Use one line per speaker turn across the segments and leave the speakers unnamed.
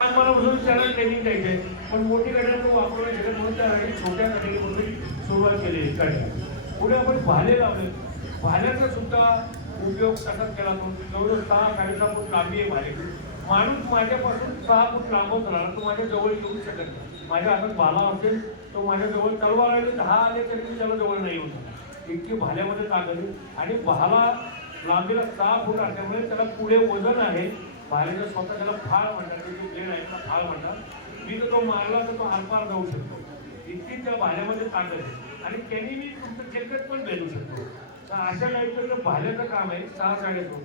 मला लहानपणापासून त्याला ट्रेनिंग द्यायचे पण मोठी गाड्या तो वापरू शकत म्हणून त्यासाठी छोट्या गाडीमध्ये सुरुवात केली गाडी. पुढे आपण भाले लावले. भाल्याचा सुद्धा उपयोग तसाच केला तो जवळजवळ सहा साडेसहा फूट लांबी आहे भाले. माणूस माझ्यापासून सहा फूट लांबच राहणार. तो माझ्या जवळ येऊ शकत. नाही माझ्या हातात भाला असेल तो माझ्याजवळ तलवार आली दहा आले तरी मी त्याला जवळ नाही होत इतकी भाल्यामध्ये ताकद आणि भाला लांबीला सहा फूट असल्यामुळे त्याला पुढे वजन आहे. भाल्याचं स्वतः त्याला फाळ म्हणतात ते जे ब्लेड आहे त्याला फाळ म्हणतात मी तर तो मारला तर तो आरपार जाऊ शकतो. इतकी त्या भाल्यामध्ये ताकद आहे. आणि त्यांनी मी तुमचं चेकत पण भेटू शकतो. तर अशा टाईपचं जे भाल्याचं काम आहे सहा साडेसो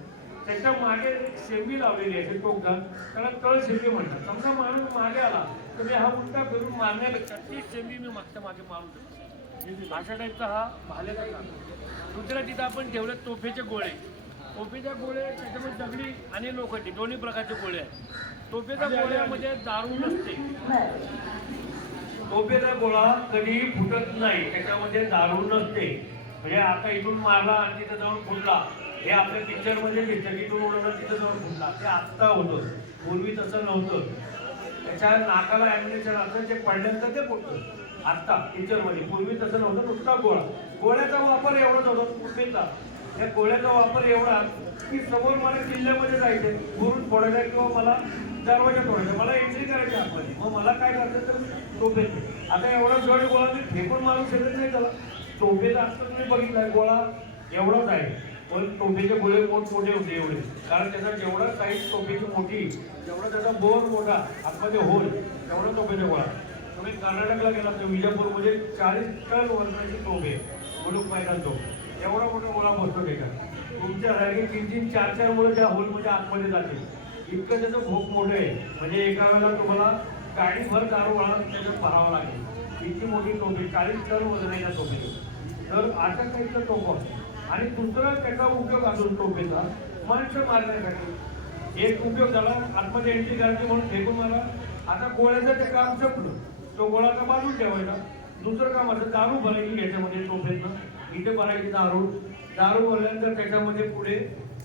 त्याच्यामागे शेंबी लावलेली आहे टोकदार. त्याला तळ शेंबी म्हणतात. समजा माणूस मागे आला तर मी हा उलटा फिरून मारण्यापेक्षा ती शेंबी मी मागच्या मागे मारू शकतो. अशा टाईपचा हा भाल्याचा काम दुसऱ्या तिथं आपण ठेवलं तोफेचे गोळे. तोफेच्या गोळे त्याच्यामध्ये दगडी आणि लोखंडी दोन्ही प्रकारचे गोळे आहेत. तोफेच्या गोळ्यामध्ये दारू नसते. तोफेचा गोळा कधी फुटत नाही त्याच्यामध्ये दारू नसते. म्हणजे आता इथून मारला आणि तिथं जाऊन फुटला. हे आपल्या पिक्चरमध्ये दिसतं की इथून उडवलं तिथं जाऊन फुटला. ते आत्ता होतं. पूर्वी तसं नव्हतं. त्याच्या नाकाला ॲम्युनेशन असतं जे पडल्यानंतर ते फुटतं. आत्ता पिक्चरमध्ये. पूर्वी तसं नव्हतं नुसता गोळा. गोळ्याचा वापर एवढाच होता पूर्वीचा त्या गोळ्याचा वापर एवढा की समोर मला किल्ल्यामध्ये जायचं गुरुच फोडायचा किंवा मला दरवाजा तोडायचा. मला एंट्री करायची आतमध्ये मग मला काय करायचं तर टोपेत आता एवढा जड गोळा मी फेकून मारू शकत नाही त्याला. टोपेचा असतं मी बघितलाय. गोळा एवढाच आहे. पण टोपेचे गोळे मोठ मोठे होते एवढे. कारण त्याचा जेवढा साईज टोपेची मोठी जेवढा त्याचा बोर मोठा आतमध्ये होल तेवढा टोपेचा गोळा. तुम्ही कर्नाटकला गेला तर विजापूरमध्ये चाळीस टन वजनाची टोपे आहे मुलूक मैदान एवढा मोठा गोळा बसतो का? तुमच्या जागी तीन तीन चार चार मुलं त्या होलमध्ये आतमध्ये जातील. इतकं त्याचं भोक मोठं आहे. म्हणजे एका वेळेला तुम्हाला गाडी भर दारू वाळा त्याच्यात भरावं लागेल. इतकी मोठी टोपी चाळीस टन वजन आहे त्या टोपीचं तर अशा टाईपचं टोप आणि दुसरा त्याचा उपयोग असून टोपेचा माणसं मारण्यासाठी. एक उपयोग झाला आतमध्ये एंट्री करायची म्हणून फेकून मारा. आता गोळ्याचं ते काम संपलं. तो गोळा तर बाजून ठेवायचा. दुसरं काम असं दारू भरायची याच्यामध्ये म्हणजे टोपेतनं इथे भरायची दारू दारू भरल्यानंतर त्याच्यामध्ये पुढे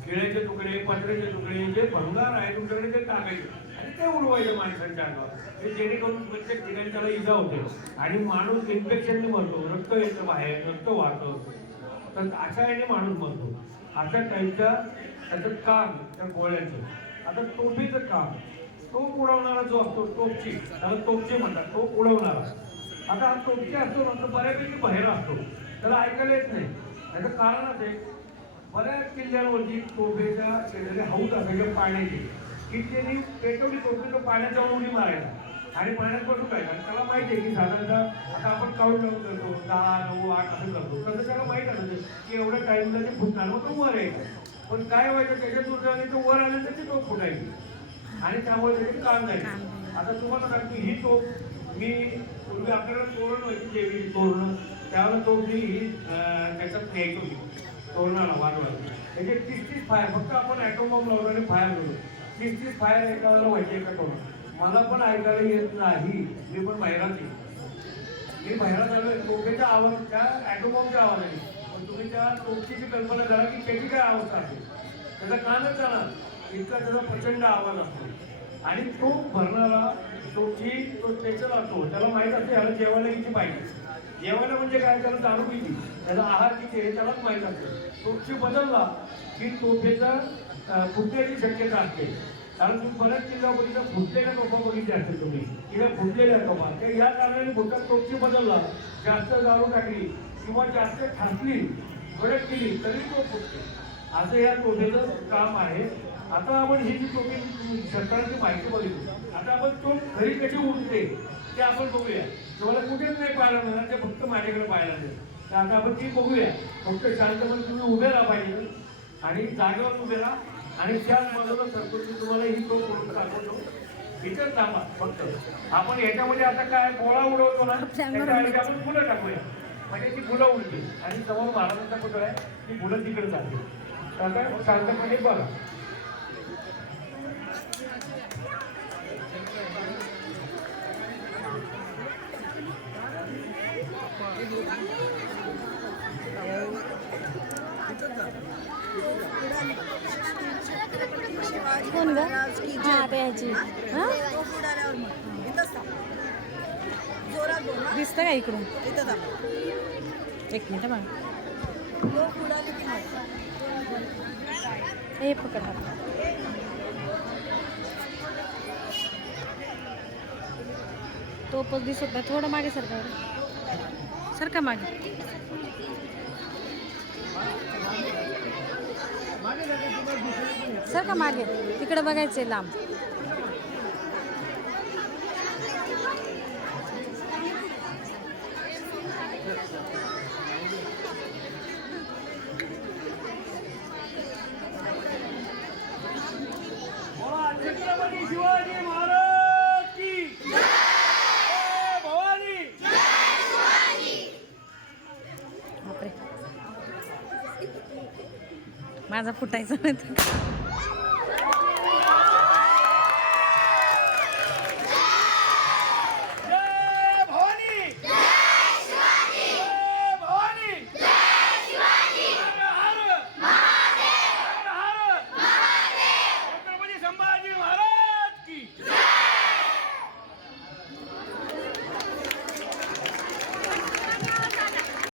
केळ्याचे तुकडे पत्र्याचे तुकडे जे भंगार आहे तुमच्याकडे ते टाकायचे. आणि ते उडवायचे माणसांच्या अंगावर. ते जेणेकरून प्रत्येक ठिकाणी त्याला इजा होते. आणि माणूस इन्फेक्शनने मरतो. रक्त येतं बाहेर रक्त वाहतं. तर अशा याने माणूस मरतो. अशा टाईपच्या त्याचं काम त्या गोळ्याचं. आता टोपीचं काम. टोप उडवणारा जो असतो टोपची त्याला टोपची म्हणतात. टोप उडवणारा. आता हा टोपची असतो नंतर बऱ्यापैकी बाहेर असतो. त्याला ऐकायला येत नाही. त्याचं कारण असं आहे बऱ्याच किल्ल्यांवरती टोपेच्या शेजारी हौद असायचे पाण्याची की त्यांनी पेटवली टोपी तो पाण्याच्या उडी मारायचा. आणि पाण्यात बसून काय? आणि त्याला माहिती आहे की साधारणतः आता आपण काउंट डाऊन करतो दहा नऊ आठ असं करतो. तसं त्याला माहीत असतं की एवढ्या टाईमला ते फुटणार मग तो वर यायचा पण काय व्हायचं? त्याच्या उर्जाने तो वर आल्यानंतर ती टोप फुटायची. आणि त्यामुळे त्याची काम नाही. आता तुम्हाला सांगतो ही टोप मी पूर्वी आपल्याला तोरण व्हायची देवी तोरणं त्यावेळेला तो मी त्याच्यात हे करू तोरणाला वाजवायला त्याचे म्हणजे तीस तीस फायर फक्त आपण ॲटोबॉम लावलो आणि फायर करू. तीस तीस फायर एका वेळेला व्हायचे का तोरण मला पण ऐकायला येत नाही. मी पण बाहेरात येईल मी बाहेरात आलो टोकेच्या आवाज त्या ॲटोबॉम्बच्या आवाजाने. पण तुम्ही त्या टोकेची कल्पना करा की त्याची काय अवस्था आहे. त्याचा कानच जाणार इतका त्याचा प्रचंड आवाज असतो. आणि तो भरणारा तोची तो त्याचा असतो त्याला माहीत असते ह्याला जेवायला किती पाहिजे. जेवायला म्हणजे काय? त्याला दारू किती त्याचा आहार किती हे त्यालाच माहीत असते तुमची बदलला. की तोफेचा फुटण्याची शक्यता असते. कारण तुम्ही बऱ्याच जिल्ह्यामध्ये फुटलेल्या टोपा बघितल्या असतील तुम्ही. किंवा फुटलेल्या टोपा. ते या कारणाने फुटतात टोपची बदलला. जास्त दारू टाकली किंवा जास्त खासली कडक केली तरी तो फुटते. असं या टोपेचं काम आहे. आता आपण ही जी टोपी सरकारची माहिती बघितली. आता आपण तो घरी कशी उठते ते आपण बघूया. तुम्हाला कुठेच नाही पाहायला मिळणार ते फक्त माझ्याकडे पाहायला मिळेल. तर आता आपण ती बघूया. फक्त शांतपणे तुम्ही उभे राहा पाहिजे. आणि जागेवर उभे राहा. आणि त्याच बाजूला सरकारची तुम्हाला ही टोप करून दाखवतो. इथेच थांबा फक्त. आपण याच्यामध्ये आता काय गोळा उडवतो ना आपण फुलं टाकूया. म्हणजे ती फुलं उडतील. आणि समोर महाराजांचा पुतळा आहे. ती फुलं तिकडे तर आता शांतपणे बघा.
కింద हाँ, हाँ? एक हाँ। पकडा तो पण सरकार नाही थोडं मागे सरका मागे। सरका मागे। तिकडे बघायचंय लांब. माझा फुटायचा नाही.